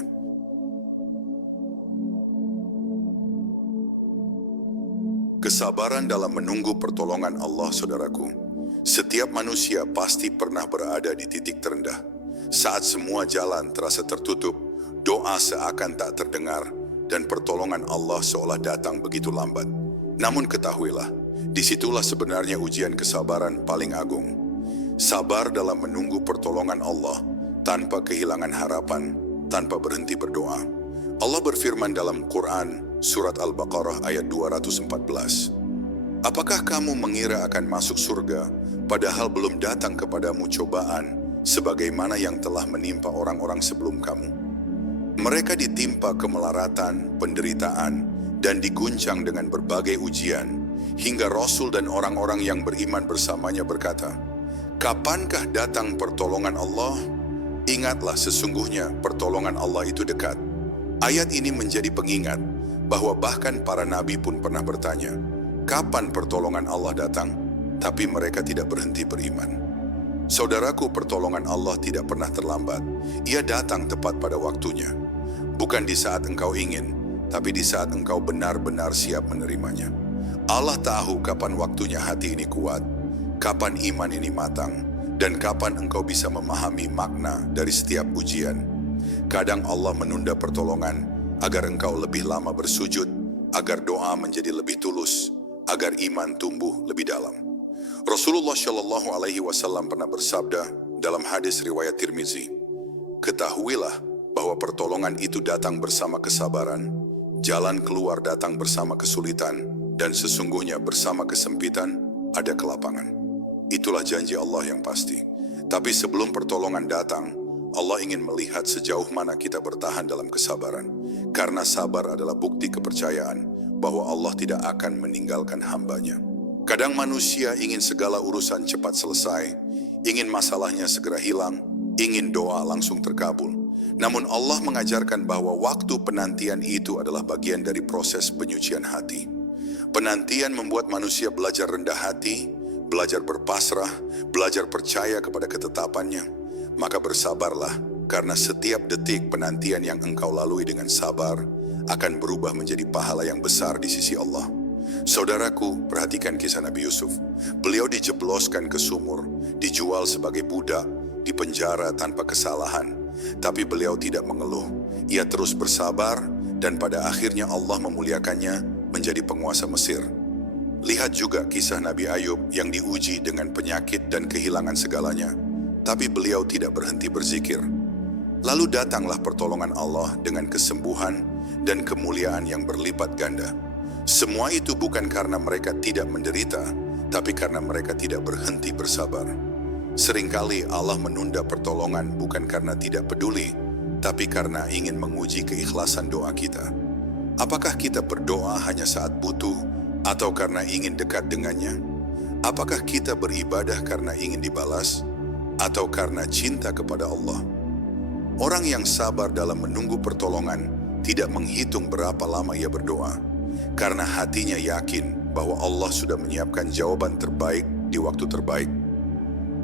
Kesabaran dalam menunggu pertolongan Allah, saudaraku. Setiap manusia pasti pernah berada di titik terendah. Saat semua jalan terasa tertutup, doa seakan tak terdengar, dan pertolongan Allah seolah datang begitu lambat. Namun ketahuilah, disitulah sebenarnya ujian kesabaran paling agung. Sabar dalam menunggu pertolongan Allah, tanpa kehilangan harapan, tanpa berhenti berdoa. Allah berfirman dalam Quran, Surat Al-Baqarah ayat 214. Apakah kamu mengira akan masuk surga, padahal belum datang kepadamu cobaan, sebagaimana yang telah menimpa orang-orang sebelum kamu? Mereka ditimpa kemelaratan, penderitaan, dan diguncang dengan berbagai ujian, hingga Rasul dan orang-orang yang beriman bersamanya berkata, "Kapankah datang pertolongan Allah? Ingatlah sesungguhnya pertolongan Allah itu dekat." Ayat ini menjadi pengingat bahwa bahkan para nabi pun pernah bertanya, kapan pertolongan Allah datang? Tapi mereka tidak berhenti beriman. Saudaraku, pertolongan Allah tidak pernah terlambat. Ia datang tepat pada waktunya. Bukan di saat engkau ingin, tapi di saat engkau benar-benar siap menerimanya. Allah tahu kapan waktunya hati ini kuat, kapan iman ini matang, dan kapan engkau bisa memahami makna dari setiap ujian. Kadang Allah menunda pertolongan agar engkau lebih lama bersujud, agar doa menjadi lebih tulus, agar iman tumbuh lebih dalam. Rasulullah Shallallahu Alaihi Wasallam pernah bersabda dalam hadis riwayat Tirmizi, "Ketahuilah bahwa pertolongan itu datang bersama kesabaran, jalan keluar datang bersama kesulitan, dan sesungguhnya bersama kesempitan ada kelapangan." Itulah janji Allah yang pasti. Tapi sebelum pertolongan datang, Allah ingin melihat sejauh mana kita bertahan dalam kesabaran. Karena sabar adalah bukti kepercayaan bahwa Allah tidak akan meninggalkan hambanya. Kadang manusia ingin segala urusan cepat selesai, ingin masalahnya segera hilang, ingin doa langsung terkabul. Namun Allah mengajarkan bahwa waktu penantian itu adalah bagian dari proses penyucian hati. Penantian membuat manusia belajar rendah hati, belajar berpasrah, belajar percaya kepada ketetapannya. Maka bersabarlah, karena setiap detik penantian yang engkau lalui dengan sabar akan berubah menjadi pahala yang besar di sisi Allah. Saudaraku, perhatikan kisah Nabi Yusuf. Beliau dijebloskan ke sumur, dijual sebagai budak, dipenjara tanpa kesalahan. Tapi beliau tidak mengeluh. Ia terus bersabar, dan pada akhirnya Allah memuliakannya menjadi penguasa Mesir. Lihat juga kisah Nabi Ayub yang diuji dengan penyakit dan kehilangan segalanya. Tapi beliau tidak berhenti berzikir. Lalu datanglah pertolongan Allah dengan kesembuhan dan kemuliaan yang berlipat ganda. Semua itu bukan karena mereka tidak menderita, tapi karena mereka tidak berhenti bersabar. Seringkali Allah menunda pertolongan bukan karena tidak peduli, tapi karena ingin menguji keikhlasan doa kita. Apakah kita berdoa hanya saat butuh, atau karena ingin dekat dengannya? Apakah kita beribadah karena ingin dibalas, atau karena cinta kepada Allah? Orang yang sabar dalam menunggu pertolongan tidak menghitung berapa lama ia berdoa, karena hatinya yakin bahwa Allah sudah menyiapkan jawaban terbaik di waktu terbaik.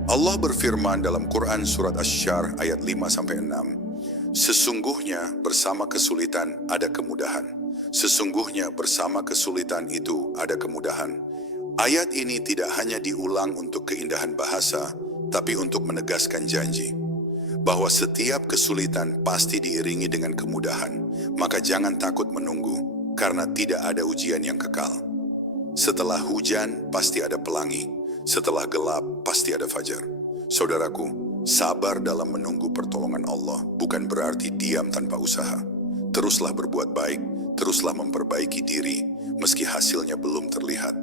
Allah berfirman dalam Quran Surat Asy-Syarr ayat 5-6, "Sesungguhnya bersama kesulitan ada kemudahan. Sesungguhnya bersama kesulitan itu ada kemudahan." Ayat ini tidak hanya diulang untuk keindahan bahasa, tapi untuk menegaskan janji bahwa setiap kesulitan pasti diiringi dengan kemudahan. Maka jangan takut menunggu, karena tidak ada ujian yang kekal. Setelah hujan pasti ada pelangi, setelah gelap pasti ada fajar. Saudaraku, sabar dalam menunggu pertolongan Allah bukan berarti diam tanpa usaha. Teruslah berbuat baik, teruslah memperbaiki diri meski hasilnya belum terlihat.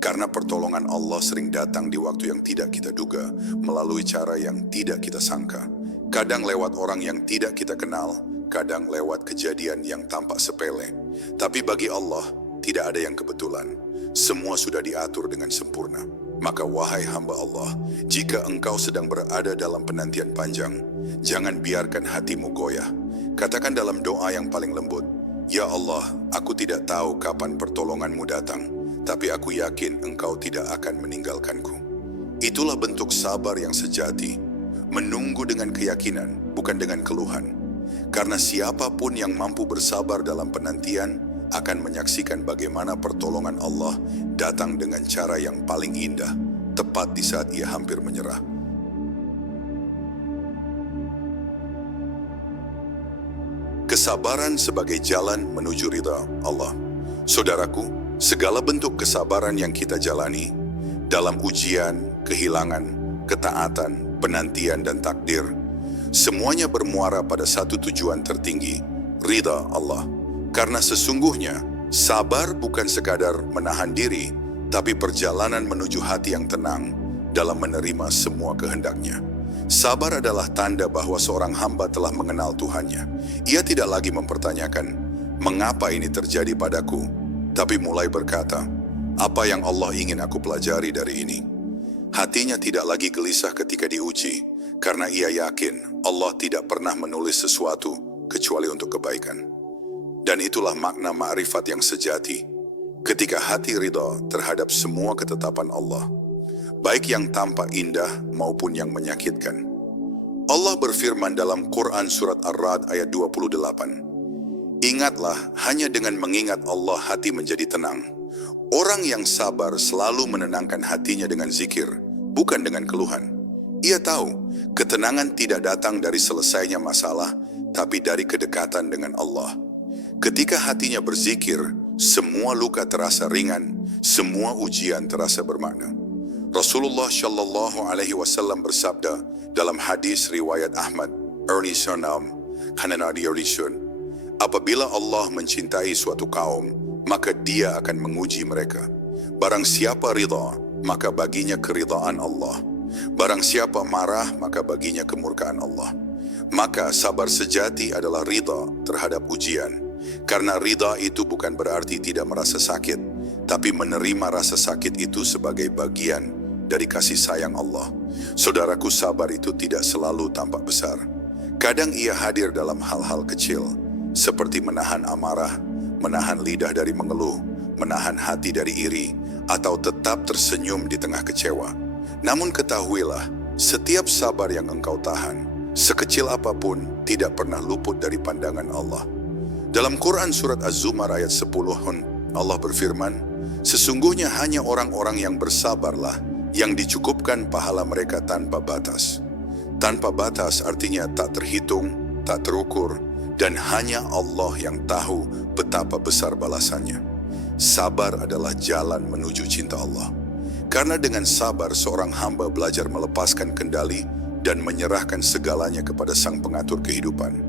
Karena pertolongan Allah sering datang di waktu yang tidak kita duga, melalui cara yang tidak kita sangka. Kadang lewat orang yang tidak kita kenal, kadang lewat kejadian yang tampak sepele. Tapi bagi Allah, tidak ada yang kebetulan. Semua sudah diatur dengan sempurna. Maka wahai hamba Allah, jika engkau sedang berada dalam penantian panjang, jangan biarkan hatimu goyah. Katakan dalam doa yang paling lembut, "Ya Allah, aku tidak tahu kapan pertolonganmu datang, tapi aku yakin engkau tidak akan meninggalkanku." Itulah bentuk sabar yang sejati, menunggu dengan keyakinan, bukan dengan keluhan. Karena siapapun yang mampu bersabar dalam penantian akan menyaksikan bagaimana pertolongan Allah datang dengan cara yang paling indah, tepat di saat ia hampir menyerah. Kesabaran sebagai jalan menuju ridha Allah. Saudaraku, Segala bentuk kesabaran yang kita jalani, dalam ujian, kehilangan, ketaatan, penantian, dan takdir, semuanya bermuara pada satu tujuan tertinggi, ridha Allah. Karena sesungguhnya, sabar bukan sekadar menahan diri, tapi perjalanan menuju hati yang tenang dalam menerima semua kehendaknya. Sabar adalah tanda bahwa seorang hamba telah mengenal Tuhannya. Ia tidak lagi mempertanyakan, mengapa ini terjadi padaku? Tapi mulai berkata, apa yang Allah ingin aku pelajari dari ini? Hatinya tidak lagi gelisah ketika diuji, karena ia yakin Allah tidak pernah menulis sesuatu kecuali untuk kebaikan. Dan itulah makna ma'rifat yang sejati, ketika hati ridha terhadap semua ketetapan Allah, baik yang tampak indah maupun yang menyakitkan. Allah berfirman dalam Quran Surat Ar-Ra'd ayat 28, ingatlah, hanya dengan mengingat Allah hati menjadi tenang. Orang yang sabar selalu menenangkan hatinya dengan zikir, bukan dengan keluhan. Ia tahu, ketenangan tidak datang dari selesainya masalah, tapi dari kedekatan dengan Allah. Ketika hatinya berzikir, semua luka terasa ringan, semua ujian terasa bermakna. Rasulullah Shallallahu Alaihi Wasallam bersabda dalam hadis riwayat Ahmad, apabila Allah mencintai suatu kaum, maka Dia akan menguji mereka. Barang siapa ridha, maka baginya keridhaan Allah. Barang siapa marah, maka baginya kemurkaan Allah. Maka sabar sejati adalah ridha terhadap ujian. Karena ridha itu bukan berarti tidak merasa sakit, tapi menerima rasa sakit itu sebagai bagian dari kasih sayang Allah. Saudaraku, sabar itu tidak selalu tampak besar. Kadang ia hadir dalam hal-hal kecil, seperti menahan amarah, menahan lidah dari mengeluh, menahan hati dari iri, atau tetap tersenyum di tengah kecewa. Namun ketahuilah, setiap sabar yang engkau tahan, sekecil apapun, tidak pernah luput dari pandangan Allah. Dalam Quran Surat Az-Zumar ayat 10, Allah berfirman, sesungguhnya hanya orang-orang yang bersabarlah yang dicukupkan pahala mereka tanpa batas. Tanpa batas artinya tak terhitung, tak terukur, dan hanya Allah yang tahu betapa besar balasannya. Sabar adalah jalan menuju cinta Allah. Karena dengan sabar seorang hamba belajar melepaskan kendali dan menyerahkan segalanya kepada Sang Pengatur kehidupan.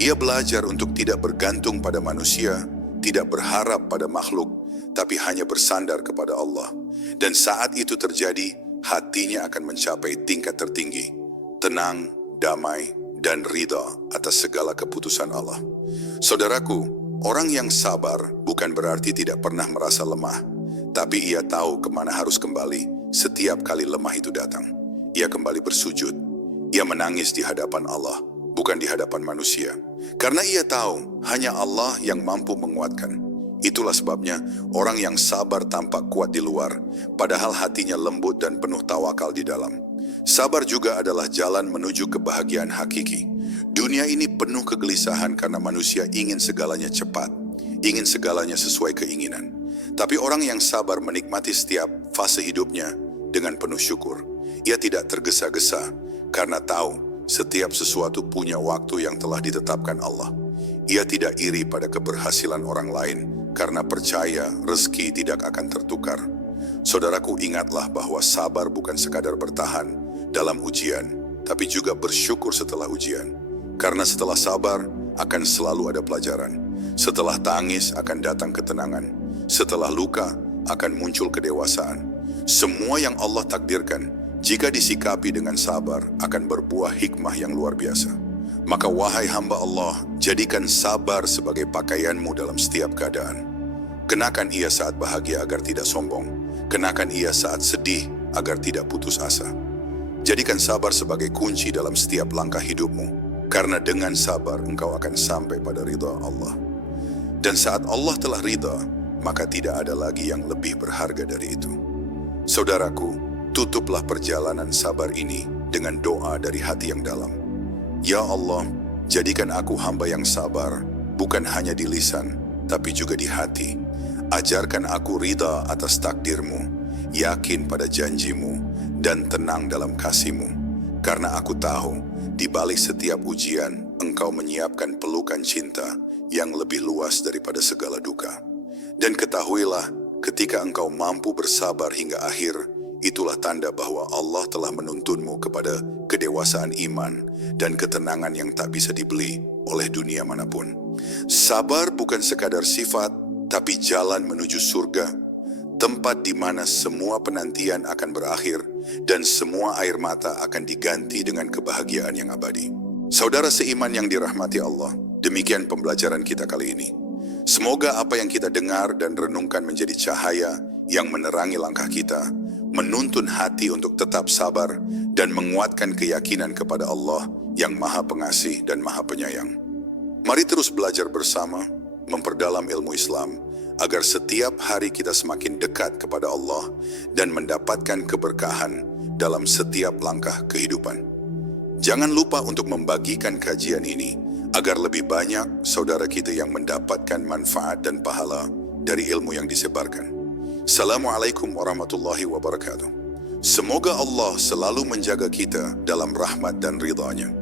Ia belajar untuk tidak bergantung pada manusia, tidak berharap pada makhluk, tapi hanya bersandar kepada Allah. Dan saat itu terjadi, hatinya akan mencapai tingkat tertinggi, tenang, damai, dan ridha atas segala keputusan Allah. Saudaraku, orang yang sabar bukan berarti tidak pernah merasa lemah, tapi ia tahu kemana harus kembali setiap kali lemah itu datang. Ia kembali bersujud, ia menangis di hadapan Allah, bukan di hadapan manusia. Karena ia tahu hanya Allah yang mampu menguatkan. Itulah sebabnya orang yang sabar tampak kuat di luar, padahal hatinya lembut dan penuh tawakal di dalam. Sabar juga adalah jalan menuju kebahagiaan hakiki. Dunia ini penuh kegelisahan karena manusia ingin segalanya cepat, ingin segalanya sesuai keinginan. Tapi orang yang sabar menikmati setiap fase hidupnya dengan penuh syukur. Ia tidak tergesa-gesa karena tahu setiap sesuatu punya waktu yang telah ditetapkan Allah. Ia tidak iri pada keberhasilan orang lain karena percaya rezeki tidak akan tertukar. Saudaraku, ingatlah bahwa sabar bukan sekadar bertahan dalam ujian, tapi juga bersyukur setelah ujian. Karena setelah sabar akan selalu ada pelajaran. Setelah tangis akan datang ketenangan. Setelah luka akan muncul kedewasaan. Semua yang Allah takdirkan, jika disikapi dengan sabar, akan berbuah hikmah yang luar biasa. Maka wahai hamba Allah, jadikan sabar sebagai pakaianmu dalam setiap keadaan. Kenakan ia saat bahagia agar tidak sombong. Kenakan ia saat sedih agar tidak putus asa. Jadikan sabar sebagai kunci dalam setiap langkah hidupmu. Karena dengan sabar engkau akan sampai pada ridha Allah. Dan saat Allah telah ridha, maka tidak ada lagi yang lebih berharga dari itu. Saudaraku, tutuplah perjalanan sabar ini dengan doa dari hati yang dalam. Ya Allah, jadikan aku hamba yang sabar, bukan hanya di lisan, tapi juga di hati. Ajarkan aku ridha atas takdir-Mu, yakin pada janji-Mu, dan tenang dalam kasih-Mu. Karena aku tahu, di balik setiap ujian, Engkau menyiapkan pelukan cinta yang lebih luas daripada segala duka. Dan ketahuilah, Ketika engkau mampu bersabar hingga akhir, itulah tanda bahwa Allah telah menuntunmu kepada kedewasaan iman dan ketenangan yang tak bisa dibeli oleh dunia manapun. Sabar bukan sekadar sifat, tapi jalan menuju surga, tempat di mana semua penantian akan berakhir dan semua air mata akan diganti dengan kebahagiaan yang abadi. Saudara seiman yang dirahmati Allah, demikian pembelajaran kita kali ini. Semoga apa yang kita dengar dan renungkan menjadi cahaya yang menerangi langkah kita, menuntun hati untuk tetap sabar, dan menguatkan keyakinan kepada Allah yang Maha Pengasih dan Maha Penyayang. Mari terus belajar bersama, memperdalam ilmu Islam, agar setiap hari kita semakin dekat kepada Allah dan mendapatkan keberkahan dalam setiap langkah kehidupan. Jangan lupa untuk membagikan kajian ini, agar lebih banyak saudara kita yang mendapatkan manfaat dan pahala dari ilmu yang disebarkan. Assalamualaikum warahmatullahi wabarakatuh. Semoga Allah selalu menjaga kita dalam rahmat dan ridha-Nya.